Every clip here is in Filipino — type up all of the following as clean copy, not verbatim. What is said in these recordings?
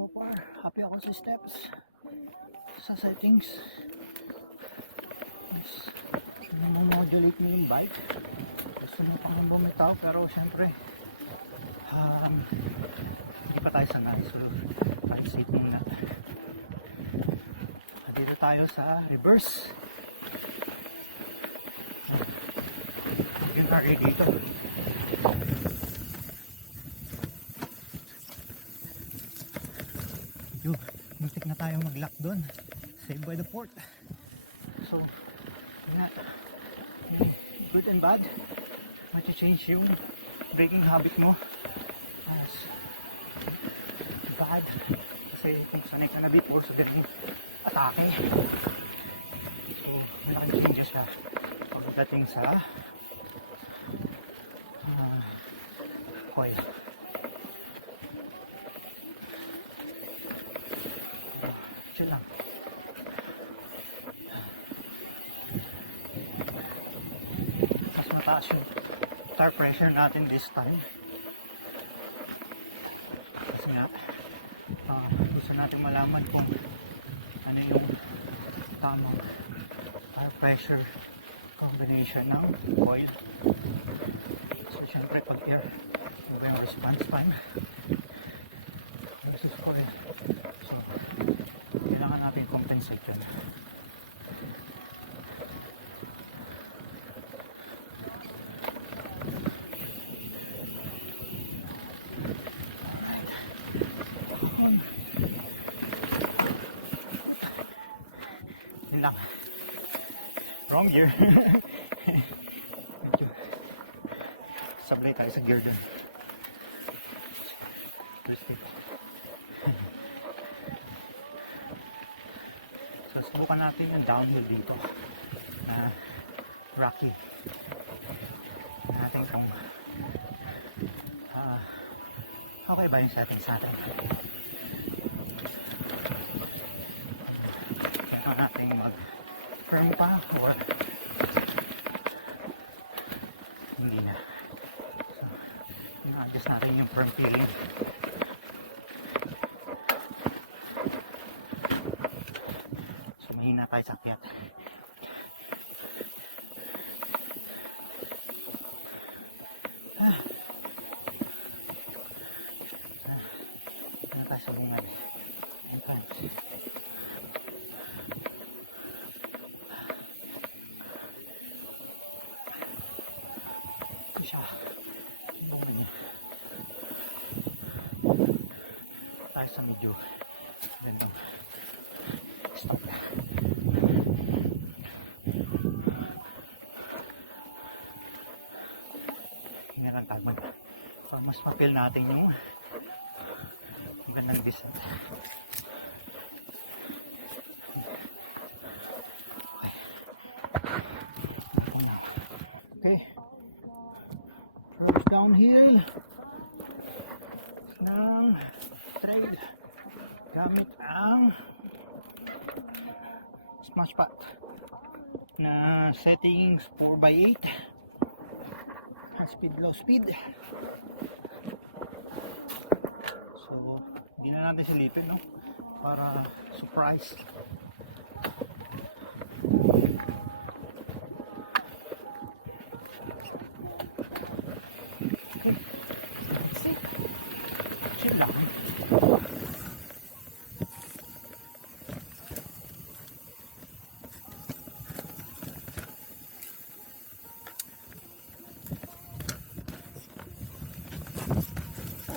So far, happy ako sa steps, sa settings. Yes. Modulate mo yung bike. Gusto mo pang bumitaw, pero syempre hindi pa tayo sanay, so tayo safe muna. Dito tayo sa reverse. Yung area dito. Yo, muntik na tayo mag-lock doon. Saved by the port. So, yeah, good and bad. Mag-change yung braking habit mo. As bad. Kasi kung sanay ka na before sa ganyung atake. So, malaking changes siya pagdating sa coil. Chill lang. Mas mataas yung tire pressure natin this time. Kasi nga, gusto natin malaman kung ano yung tamang tire pressure combination ng coil. So, syempre, pag air, iba yung response time versus coil. So, kailangan natin compensate yun. Yun lang. Wrong gear. Sablay tayo sa gear dun. So, subukan natin yung downhill dito na rocky. Natin kung okay ba yung settings natin. Kailangan natin mag-firm pa or hindi na. So, i-adjust natin yung firm feeling. So, mahina tayo sa akyat. Tayo sa bungad. Entrance. Ito siya. Bungad niya. Tayo sa medyo gandang stop. Hinga lang tayo para mas mapil natin yung gandang descent. Okay. Approach downhill ng trade gamit ang smash pad na settings 4x8 high speed, low speed. So, hindi na natin silipin, no? Para surprise. Okay. See? Chill lang.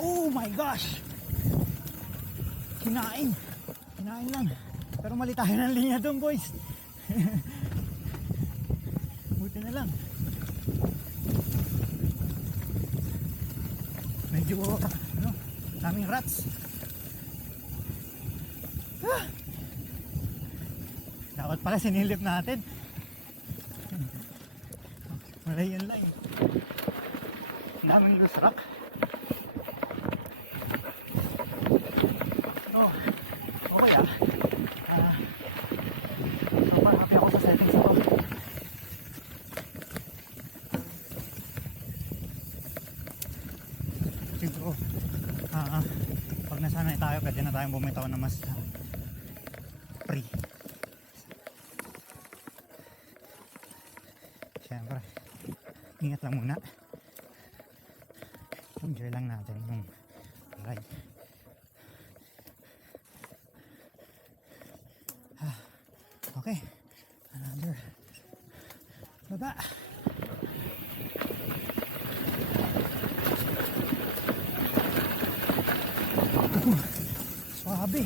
Oh my gosh! Kinain lang, pero mali tayo ng linya doon, boys. Buti na lang medyo daming rats. Dapat pala sinilip natin. Malay yan lang. Daming loose rock. Okay so far happy ako sa settings ko. Siguro pag nasanay tayo, pwede na tayong bumitaw na mas free. Siyempre, ingat lang muna. Enjoy lang natin yung ride. Okay, another baba. Swabe.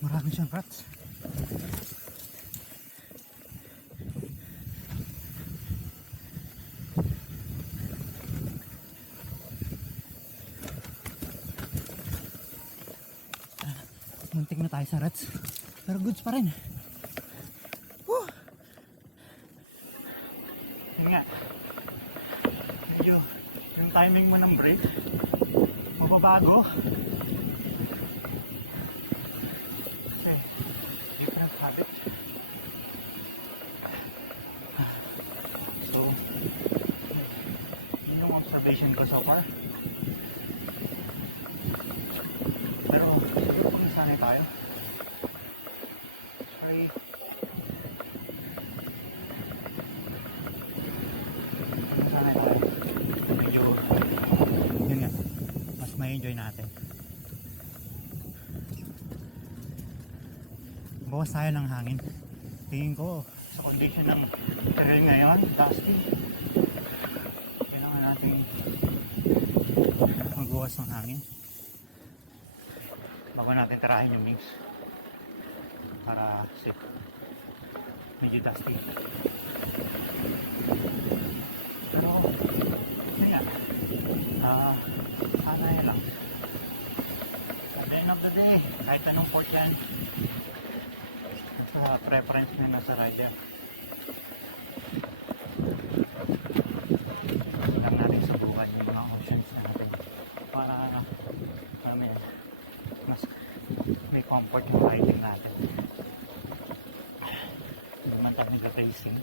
Marami siyang rats. Muntik na tayo sa rats. Pero goods pa rin. Woo! Yun nga. Medyo yung timing mo ng brake mababago. Kasi different habit. So, yun yung observation ko so far. Pero, kung nasanay tayo, sorry. Kung nasanay tayo, medyo, yun nga, mas may enjoy natin. Bawas tayo ng hangin. Tingin ko, sa condition ng trail ngayon, dusty, kailangan natin magbawas ng hangin bago natin tirahin yung mix para safe. Medyo dusty pero yun nga, anaya lang. At the end of the day, kahit anong port yan, sa preference na nasa rider. Lang natin subukan yung mga options natin para mas may comfort yung riding natin. Hindi naman tayo nag-racing.